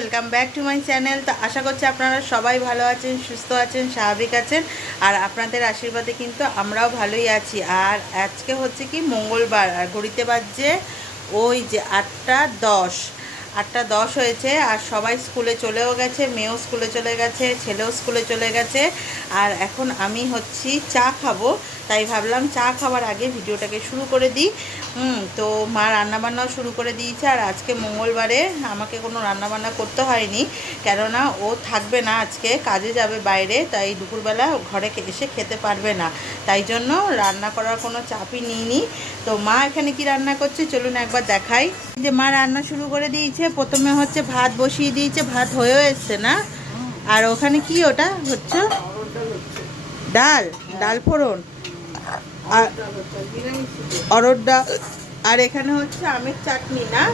Welcome back to my channel. তো আশা করছি আপনারা সবাই ভালো আছেন, সুস্থ আছেন, স্বাভাবিক আছেন। আর আপনাদের আশীর্বাদে কিন্তু আমরাও ভালোই আছি। আর আজকে হচ্ছে কি মঙ্গলবার, আর ঘড়িতে বাজছে ওই যে আটটা দশ। আটটা দশ হয়েছে, আর সবাই স্কুলে চলেও গেছে, মেয়েও স্কুলে চলে গেছে, ছেলেও স্কুলে চলে গেছে। আর এখন আমি হচ্ছি চা খাব, তাই ভাবলাম চা খাওয়ার আগে ভিডিওটাকে শুরু করে দিই। হুম তো মা রান্নাবান্নাও শুরু করে দিয়েছে আর আজকে মঙ্গলবারে আমাকে কোনো রান্নাবান্না করতে হয়নি কেননা ও থাকবে না আজকে কাজে যাবে বাইরে তাই দুপুরবেলা ঘরে এসে খেতে পারবে না। তাই জন্য রান্না করার কোনো চাপই নিইনি। তো মা এখানে কি রান্না করছে চলুন একবার দেখাই। যে মা রান্না শুরু করে দিয়েছে প্রথমে হচ্ছে ভাত বসিয়ে দিয়েছে ভাত হয়েও এসছে না। আর ওখানে কি ওটা হচ্ছে ডাল ডাল ফোড়ন। আর অরড় ডাল আর এখানে হচ্ছে আমের চাটনি না?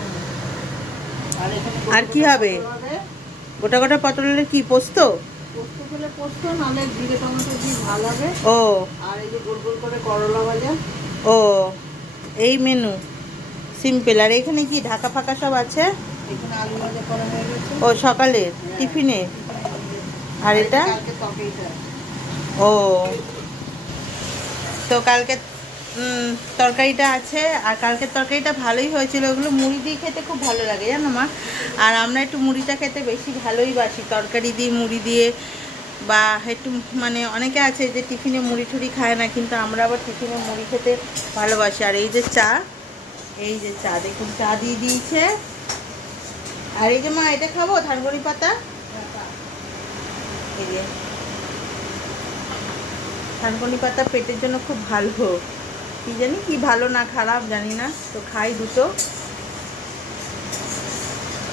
আর কি হবে? গোটা গোটা পটলের কি পোস্ত? ও। ও এই মেনু। সিম্পল। আর এখানে কি ঢাকা ফাঁকা সব আছে? হয়ে ও সকালের টিফিনে? আর এটা? ও। তো কালকে তরকারিটা আছে, আর কালকের তরকারিটা ভালোই হয়েছিল। ওগুলো মুড়ি দিয়ে খেতে খুব ভালো লাগে, জানো মা? আর আমরা একটু মুড়িটা খেতে বেশি ভালোই বাসি। তরকারি দিয়ে, মুড়ি দিয়ে, বা একটু মানে অনেকে আছে যে টিফিনে মুড়ি ঠুড়ি খায় না, কিন্তু আমরা আবার টিফিনে মুড়ি খেতে ভালোবাসি। আর এই যে চা, এই যে চা, দেখুন, চা দিয়ে দিয়েছে। আর এই যে মা, এটা খাব ধানবড়ি পাতা? এই যে। থানকুনি পাতা পেটের জন্য খুব ভালো। কি জানি কি ভালো না খারাপ জানি না। তো খাই দুটো।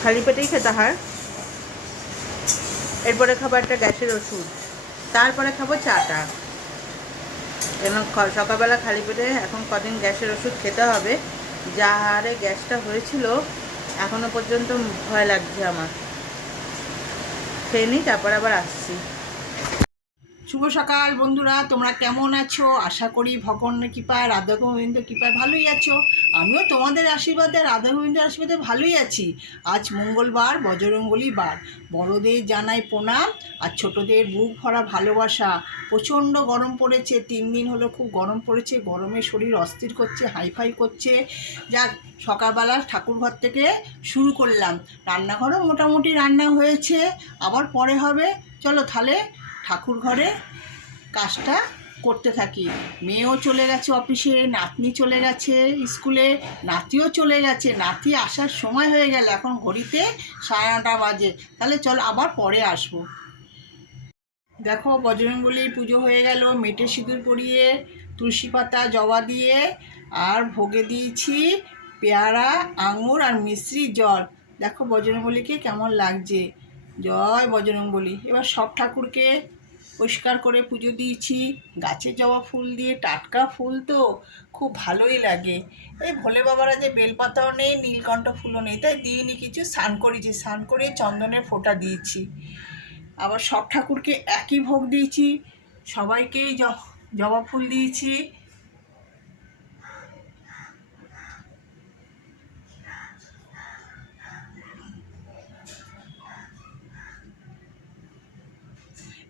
খালি পেটেই খেতে হয়। এরপরে খাব একটা গ্যাসের ওষুধ। তারপরে খাব চাটা। খ- সকালবেলা খালি পেটে এখন কদিন গ্যাসের ওষুধ খেতে হবে। যা হারে গ্যাসটা হয়েছিল, এখনও পর্যন্ত ভয় লাগছে আমার। খেয়ে নিই তারপর আবার আসছি। শুভ সকাল বন্ধুরা, তোমরা কেমন আছো? আশা করি ভগবানের কৃপায়, রাধা গোবিন্দ কৃপায় ভালোই আছো। আমিও তোমাদের আশীর্বাদে, রাধা গোবিন্দের আশীর্বাদে ভালোই আছি। আজ মঙ্গলবার, বজরঙ্গলি বার। বড়দের জানাই প্রণাম, আর ছোটদের বুক ভরা ভালোবাসা। প্রচণ্ড গরম পড়েছে, তিন দিন হলো খুব গরম পড়েছে, গরমে শরীর অস্থির করছে, হাইফাই করছে। যাক, সকালবেলা ঠাকুরঘর থেকে শুরু করলাম। রান্নাঘরও মোটামুটি রান্না হয়েছে, আবার পরে হবে। চলো তাহলে ঠাকুর ঘরে কাজটা করতে থাকি। মেয়েও চলে গেছে অফিসে, নাতনি চলে গেছে স্কুলে, নাতিও চলে গেছে। নাতি আসার সময় হয়ে গেল, এখন ঘড়িতে সাড়ে নটা বাজে। তাহলে চল আবার পরে আসব। দেখো বজরঙ্গলির পুজো হয়ে গেল, মেটে সিঁদুর পরিয়ে, তুলসী পাতা জবা দিয়ে, আর ভোগে দিয়েছি পেয়ারা, আঙুর আর মিশ্রি জল। দেখো বজরঙ্গলিকে কেমন লাগছে। জয় বজরঙ্গলি এবার সব ঠাকুরকে পরিষ্কার করে পুজো দিয়েছি। গাছে জবা ফুল দিয়ে টাটকা ফুল তো খুব ভালোই লাগে। এই ভোলে বাবারা যে বেলপাতাও নেই, নীলকণ্ঠ ফুলও নেই, তাই দিইনি কিছু, স্নান করেছি। স্নান করে চন্দনের ফোঁটা দিয়েছি। আবার সব ঠাকুরকে একই ভোগ দিয়েছি। সবাইকেই জবা ফুল দিয়েছি।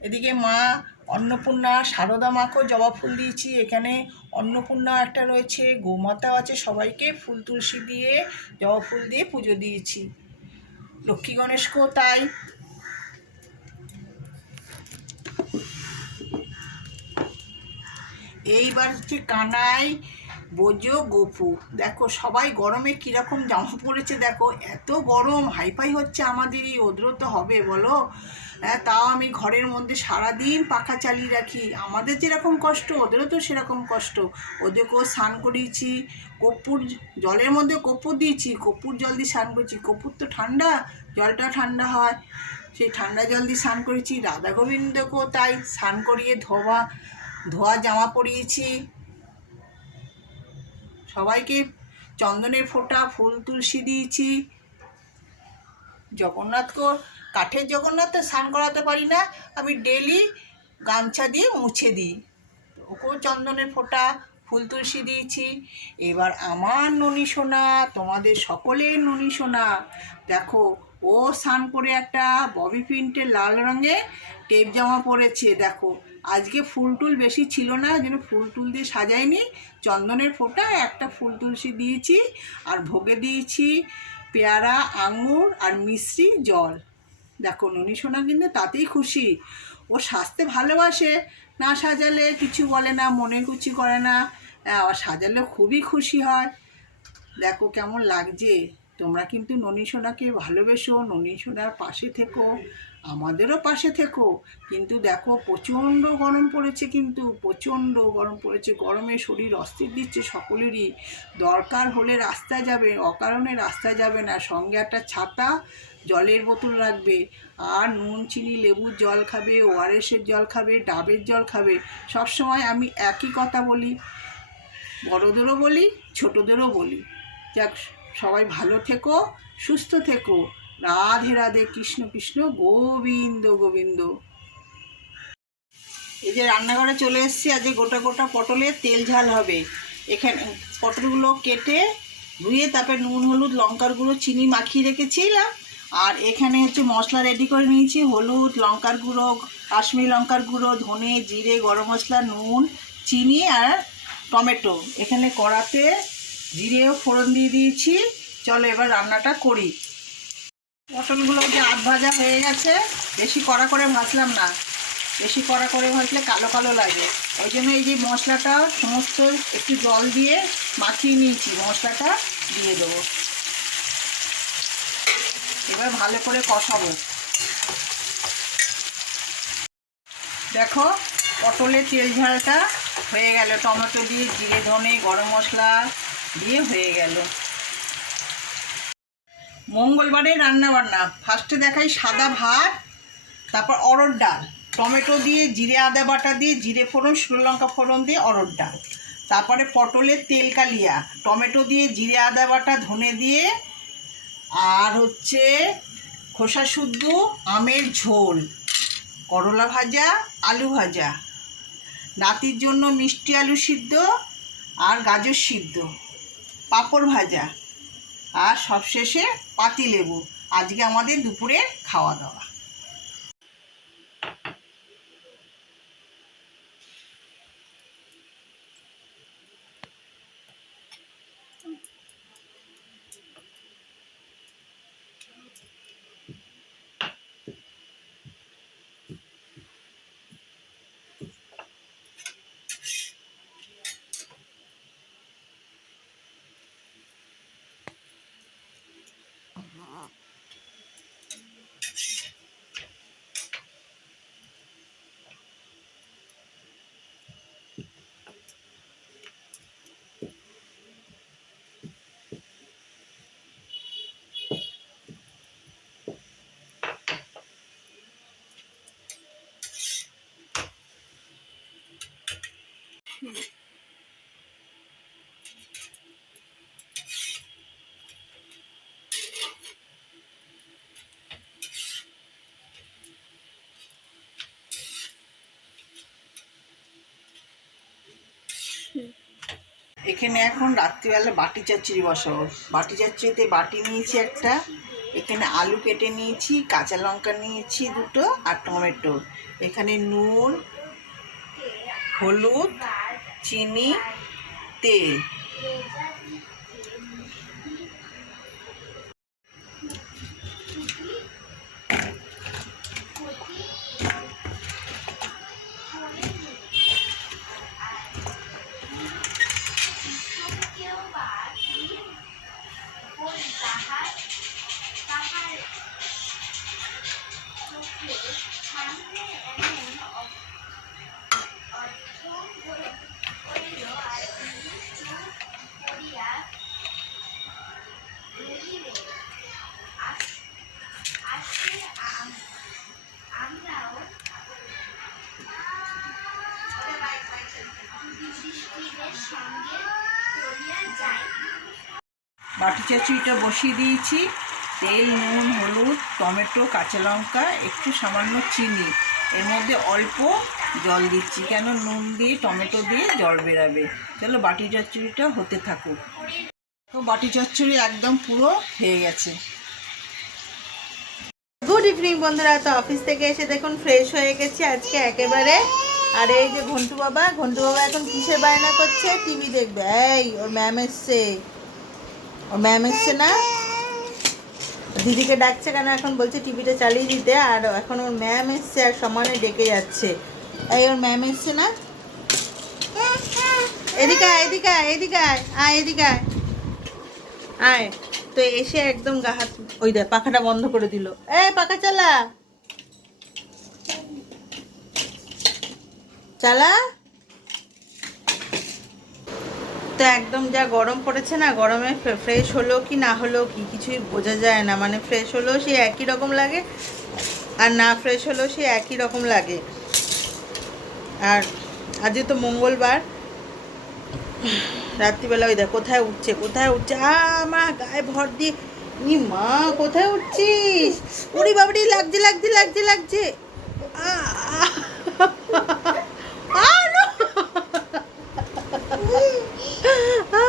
এদিকে মা অন্নপূর্ণা, সারদা মাকেও জবা ফুল দিয়েছি। এখানে অন্নপূর্ণা একটা রয়েছে, গোমাতাও আছে, সবাইকে ফুল তুলসী দিয়ে জবা ফুল দিয়ে পুজো দিয়েছি। লক্ষ্মী গণেশকেও তাই। এইবার হচ্ছে কানাই। বোজো গোপু। দেখো, সবাই গরমে কীরকম জামা পড়েছে দেখো। এত গরম, হাইফাই হচ্ছে আমাদের এই ওদেরও তো হবে, বলো? হ্যাঁ তাও আমি ঘরের মধ্যে সারাদিন পাখা চালিয়ে রাখি। আমাদের যেরকম কষ্ট, ওদেরও তো সেরকম কষ্ট। ওদেরকেও স্নান করিয়েছি, কর্পূর জলের মধ্যে কর্পূর দিয়েছি, কর্পূর জল দিয়ে স্নান করছি। কর্পূর তো ঠান্ডা, জলটা ঠান্ডা হয়। সেই ঠান্ডা জল দিয়ে স্নান করেছি, রাধা গোবিন্দকেও তাই স্নান করিয়ে ধোয়া ধোয়া জামা পরিয়েছি। সবাইকে চন্দনের ফোঁটা, ফুল তুলসী দিয়েছি। জগন্নাথকে কাঠের জগন্নাথ স্নান করাতে পারি না, আমি ডেলি গামছা দিয়ে মুছে দিই। ওকেও চন্দনের ফোঁটা, ফুল তুলসী দিয়েছি। এবার আমার ননী সোনা, তোমাদের সকলের ননী সোনা। দেখো, ও স্নান করে একটা ববি প্রিন্টের লাল রঙে টেপ জামা পরেছে, দেখো। আজকে ফুল টুল বেশি ছিল না যেন ফুল টুল দিয়ে সাজাইনি। চন্দনের ফোঁটা, একটা ফুল তুলসী দিয়েছি, আর ভোগে দিয়েছি পেয়ারা, আঙুর, আর মিশ্রি জল। দেখো, ননী সোনা কিন্তু তাতেই খুশি। ও সাজতে ভালোবাসে, না সাজালে কিছু বলে না, মনে কুচি করে না। আবার সাজালে খুবই খুশি হয়। দেখো কেমন লাগছে। তোমরা কিন্তু ননী সোনাকে ভালোবেসো, ননী সোনার পাশে থেকো, আমাদেরও পাশে থেকো। কিন্তু দেখো, প্রচণ্ড গরম পড়েছে কিন্তু, প্রচণ্ড গরম পড়েছে। গরমে শরীর অস্থির দিচ্ছে সকলেরই। দরকার হলে রাস্তায় যাবে, অকারণে রাস্তায় যাবে না। সঙ্গে একটা ছাতা, জলের বোতল রাখবে। আর নুন, চিনি, লেবুর জল খাবে, ওআরএসের জল খাবে, ডাবের জল খাবে। সব সময় আমি একই কথা বলি। বড়দেরও বলি, ছোটদেরও বলি। যাক সবাই ভালো থেকো, সুস্থ থেকো। রাধে রাধে, কৃষ্ণ কৃষ্ণ, গোবিন্দ গোবিন্দ। এই যে রান্নাঘরে চলে এসেছি, আজকে গোটা গোটা পটলের তেল ঝাল হবে। এখানে পটলগুলো কেটে ধুয়ে তারপরে নুন, হলুদ, লঙ্কার গুঁড়ো, চিনি মাখিয়ে রেখেছিলাম। আর এখানে হচ্ছে মশলা রেডি করে নিয়েছি, হলুদ, লঙ্কার গুঁড়ো, কাশ্মীরি লঙ্কার গুঁড়ো, ধনে, জিরে, গরম মশলা, নুন, চিনি আর টমেটো। এখানে কড়াতে জিরেও ফোড়ন দিয়ে দিয়েছি। চলো এবার রান্নাটা করি। পটলগুলো যে আধ ভাজা হয়ে গেছে, বেশি কড়া করে ভাজলাম না। বেশি কড়া করে ভাজলে কালো কালো লাগে। ওই জন্য এই যে মশলাটা, সমস্ত একটু জল দিয়ে মাখিয়ে নিয়েছি, মশলাটা দিয়ে দেবো। এবার ভালো করে কষাবো। দেখো পটলের তেল ঝালটা হয়ে গেল। টমেটো দিয়ে জিরে, ধনে, গরম মশলা দিয়ে হয়ে গেল। মঙ্গলবারে রান্না বান্না। ফার্স্টে দেখাই সাদা ভাত, তারপর অরড় ডাল। টমেটো দিয়ে, জিরে আদা বাটা দিয়ে, জিরে ফোড়ন, শুকনো লঙ্কা ফোড়ন দিয়ে অরড় ডাল। তারপরে পটলের তেল কালিয়া, টমেটো দিয়ে, জিরে আদা বাটা, ধনে দিয়ে, আর হচ্ছে খোসা শুদ্ধ আমের ঝোল, করলা ভাজা, আলু ভাজা। নাতির জন্য মিষ্টি আলু সিদ্ধ আর গাজর সিদ্ধ। পাঁপড় ভাজা আর সবশেষে পাতি লেবু আজকে আমাদের দুপুরের খাওয়া দাওয়া। এখানে এখন রাত্রিবেলা বাটি চচ্চড়ি বসো বাটি চচ্চড়িতে বাটি নিয়েছি একটা, এখানে আলু কেটে নিয়েছি, কাঁচা লঙ্কা নিয়েছি দুটো আর টমেটো। এখানে নুন, হলুদ, চিনি, তেল। বাটি চচ্চড়িটা বসিয়ে দিয়েছি। তেল, নুন, হলুদ, টমেটো, কাঁচা লঙ্কা, একটু সামান্য চিনি। এর মধ্যে অল্প জল দিচ্ছি কেন? নুন দিয়ে, টমেটো দিয়ে জল বেরাবে। চলো বাটি চচ্চড়িটা হতে থাকুক। তো বাটি চচ্চড়ি একদম পুরো হয়ে গেছে। গুড ইভিনিং বন্ধুরা, তো অফিস থেকে এসে দেখুন ফ্রেশ হয়ে গেছি আজকে একেবারে। আর এই যে ঘন্টু বাবা ঘন্টু বাবা এখন কিসের বায়না করছে? টিভি দেখবে। এই, ওর ম্যাম এসছে। ম্যাম এসছে না? দিদিকে ডাকছে কেন? এখন বলছে টিভিটা চালিয়ে দিতে। আর এখন ওর ম্যাম এসছে আর সমানে ডেকে যাচ্ছে। এই ওর ম্যাম এসছে না? এদিকে আয় এদিকে আয় এদিকে আয় আয়, এদিকে আয়। আয়। তো এসে একদম গা হাত, ওই দেখ, পাখাটা বন্ধ করে দিল। এই পাখা চালা। চালা? তো একদম যা গরম পড়েছে না গরমে ফ্রেশ হলো কি না হলো কি কিছুই বোঝা যায় না মানে ফ্রেশ হলেও সে একই রকম লাগে আর না ফ্রেশ হলেও সে একই রকম লাগে আর আজকে তো মঙ্গলবার রাত্রিবেলা ওই দেখ কোথায় উঠছে কোথায় উঠছে আ মা গায়ে ভর দিয়ে ই মা কোথায় উঠছিস ওরে বাবারি লাগছে লাগছে লাগছে লাগছে আ, না। আ,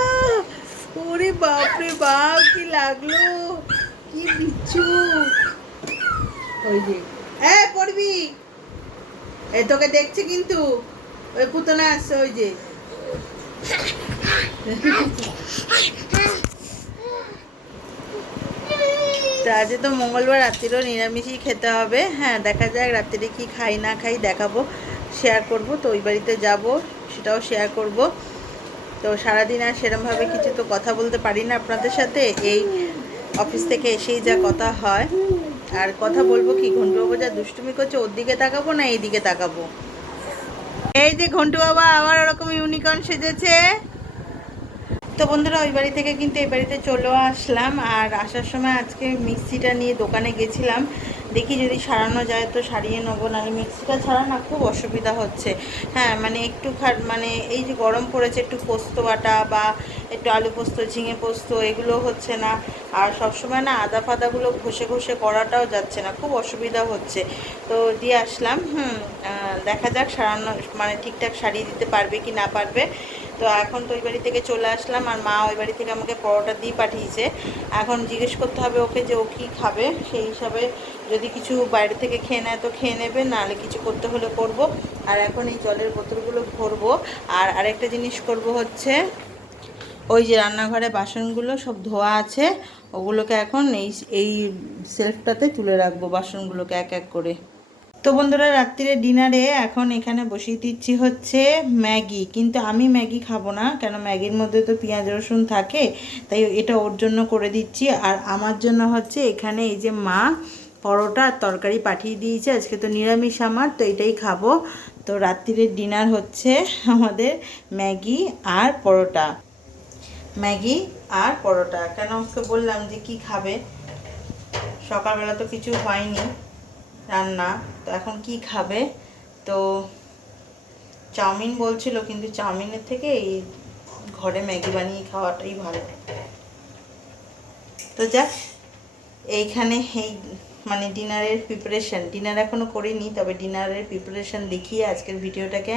ওরে বাপরে বাপ, কি লাগল? কি বিচ্ছু ওই যে। পড়বি। এ, তোকে দেখছে কিন্তু। ওই পুতনা আসছে, ওই যে। আজকে তো মঙ্গলবার, রাত্রিরও নিরামিষই খেতে হবে। হ্যাঁ দেখা যাক রাত্রিরে কি খাই, না খাই দেখাবো শেয়ার করব। তো ওই বাড়িতে যাব, সেটাও শেয়ার করব। তো সারাদিন আর সেরমভাবে কিছু তো কথা বলতে পারি না আপনাদের সাথে। এই অফিস থেকে এসেই যা কথা হয়। আর কথা বলব কি ঘন্টুবাবু যা দুষ্টুমি করছে, ওর দিকে তাকাবো না এই দিকে তাকাবো? এই যে ঘন্টু বাবা আবার ওরকম ইউনিকর্ন সেজেছে। তো বন্ধুরা, ওই বাড়ি থেকে কিন্তু এই বাড়িতে চলেও আসলাম। আর আসার সময় আজকে মিক্সিটা নিয়ে দোকানে গেছিলাম। দেখি যদি সারানো যায় তো সারিয়ে নেব, নাহলে মিক্সিটা ছাড়া না খুব অসুবিধা হচ্ছে। হ্যাঁ মানে একটু মানে এই যে গরম পড়েছে, একটু পোস্ত বাটা বা একটু আলু পোস্ত, ঝিঙে পোস্ত, এগুলো হচ্ছে না। আর সবসময় না আদা ফাদাগুলো ঘষে ঘষে করাটাও যাচ্ছে না, খুব অসুবিধা হচ্ছে। তো দিয়ে আসলাম, হুম দেখা যাক সারানো মানে ঠিকঠাক সারিয়ে দিতে পারবে কি না পারবে। তো এখন তো ওই বাড়ি থেকে চলে আসলাম আর মা ওই বাড়ি থেকে আমাকে পরোটা দিয়ে পাঠিয়েছে। এখন জিজ্ঞেস করতে হবে ওকে যে ও কী খাবে, সেই হিসাবে যদি কিছু বাইরে থেকে খেয়ে নেয় তো খেয়ে নেবে, নাহলে কিছু করতে হলে করব। আর এখন এই জলের বোতলগুলো ভরবো। আর আরেকটা জিনিস করব হচ্ছে, ওই যে রান্নাঘরে বাসনগুলো সব ধোয়া আছে, ওগুলোকে এখন এই এই সেলফটাতে তুলে রাখব বাসনগুলোকে এক এক করে। তো বন্ধুরা, রাত্রিরে ডিনারে এখন এখানে বসিয়ে দিচ্ছি হচ্ছে ম্যাগি। কিন্তু আমি ম্যাগি খাব না, কেন ম্যাগির মধ্যে তো পেঁয়াজ রসুন থাকে, তাই এটা ওর জন্য করে দিচ্ছি। আর আমার জন্য হচ্ছে এখানে এই যে মা পরোটা আর তরকারি পাঠিয়ে দিয়েছে। আজকে তো নিরামিষ আমার, তো এটাই খাব। তো রাত্রিরের ডিনার হচ্ছে আমাদের ম্যাগি আর পরোটা। ম্যাগি আর পরোটা। কেন ওকে বললাম যে কি খাবে? সকালবেলা তো কিছু হয়নি। রান্না। তো এখন কি খাবে? তো চাউমিন বলছিল, কিন্তু চাউমিনের থেকে এই ঘরে ম্যাগি বানিয়ে খাওয়াটাই ভালো। তো যাক, এইখানে এই মানে ডিনারের প্রিপারেশান ডিনার এখনও করিনি, তবে ডিনারের প্রিপারেশান দেখিয়ে আজকের ভিডিওটাকে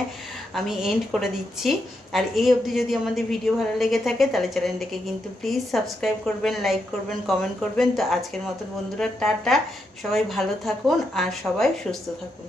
আমি এন্ড করে দিচ্ছি। আর এই অবধি যদি আমাদের ভিডিও ভালো লেগে থাকে, তাহলে চ্যানেলটাকে কিন্তু প্লিজ সাবস্ক্রাইব করবেন লাইক করবেন কমেন্ট করবেন। তো আজকের মতন বন্ধুরা, টাটা। সবাই ভালো থাকুন আর সবাই সুস্থ থাকুন।